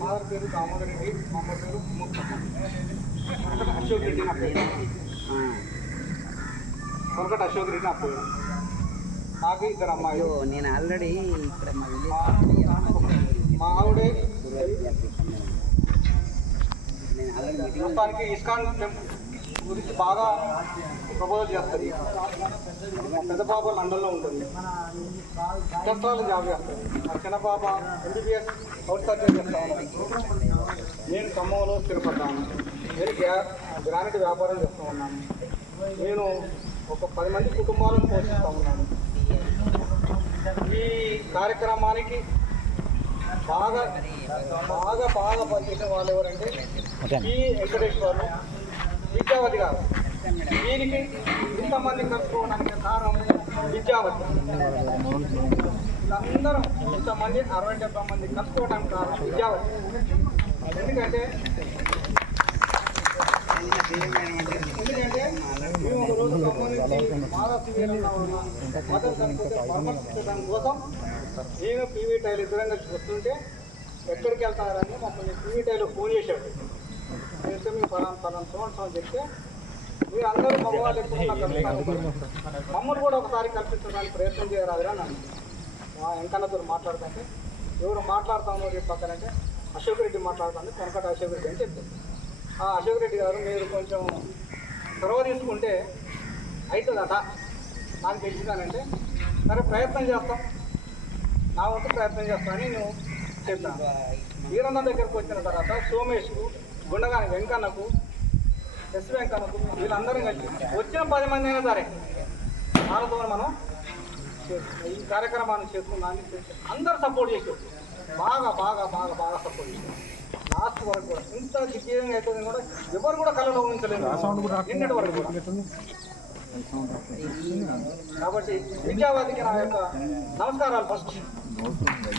Father పేరు దామోదర్ రెడ్డి, మా అమ్మ పేరు కొనకట అశోక్ రెడ్డి నా పేరు. కొనకట అశోక్ రెడ్డి నా పేరు. నాకు ఇద్దరు అమ్మాయిలు. నేను ఆల్రెడీ ఇక్కడ మా ఆవిడే మొత్తానికి ఇస్కాన్ టెంపుల్ గురించి బాగా ప్రపోజల్ చేస్తుంది. మా పెద్ద పాప లండన్లో ఉంటుంది, కష్టాలు జాబ్ చేస్తుంది. మా చిన్న పాప MBBS అవుట్ సర్జరీ చేస్తా ఉన్నాను. నేను ఖమ్మంలో స్థిరపడ్డాను. నేను గ్రానైట్ వ్యాపారం చేస్తూ ఉన్నాను. నేను ఒక 10 మంది కుటుంబాలను పోషిస్తూ ఉన్నాను. ఈ కార్యక్రమానికి బాగా బాగా బాగా పనిచేసిన వాళ్ళు ఎవరంటే ఈ వెంకటేశ్వర్లు, విద్యావతి గారు. దీనికి ఇంతమంది కలుసుకోవడానికి కారణం విద్యావతి. వీళ్ళందరం ఇంతమంది 60-70 మంది కలుసుకోవడానికి కారణం విద్యావతి. ఎందుకంటే మేము ఒక రోజు సంబంధించి మాదాశివేలన్నా మదర్ చనిపోతే పరామర్శించడం కోసం నేను పీవీ టైలు ఇద్దరం కలిసి వస్తుంటే ఎక్కడికి వెళ్తారని మమ్మల్ని పీవీ టైలో ఫోన్ చేశాడు. చేస్తే మేము పలానా సంవత్సరం చెప్తే మీరు అందరూ మగవాళ్ళు ఎక్కువ మమ్మల్ని కూడా ఒకసారి కల్పించడానికి ప్రయత్నం చేయరాదురా నన్ను మా వెంకన్నతో మాట్లాడుతుంటే ఎవరు మాట్లాడుతామో చెప్పి పక్కనంటే అశోక్ రెడ్డి మాట్లాడుతుంది, కొనకట అశోక్ రెడ్డి అని చెప్తాను. అశోక్ రెడ్డి గారు మీరు కొంచెం చొరవ తీసుకుంటే అవుతుందట నాకు తెలిసిందానంటే సరే ప్రయత్నం చేస్తాం, నా వంతు ప్రయత్నం చేస్తానని నేను చెప్తాను. వీరన్న దగ్గరకు వచ్చిన తర్వాత సోమేష్కు, గుండగాని వెంకన్నకు, ఎస్ వెంకన్నకు వీళ్ళందరం కలిసి వచ్చిన 10 మంది అయినా సరే వాళ్ళతో మనం ఈ కార్యక్రమాన్ని చేసుకున్నాన్ని అందరూ సపోర్ట్ చేసేవారు. బాగా బాగా బాగా బాగా సపోర్ట్ చేశారు. లాస్ట్ వరకు కూడా ఇంత దిగ్విజయంగా అవుతుంది కూడా ఎవరు కూడా కళలో ఊహించలేదు నిన్నటి వరకు కూడా. కాబట్టి విద్యావాదికి నా యొక్క నమస్కారాలు. ఫస్ట్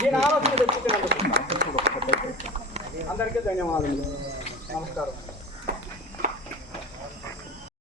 నేను ఆలోచన తెచ్చుకున్నందుకు అందరికీ ధన్యవాదాలు. నమస్కారం.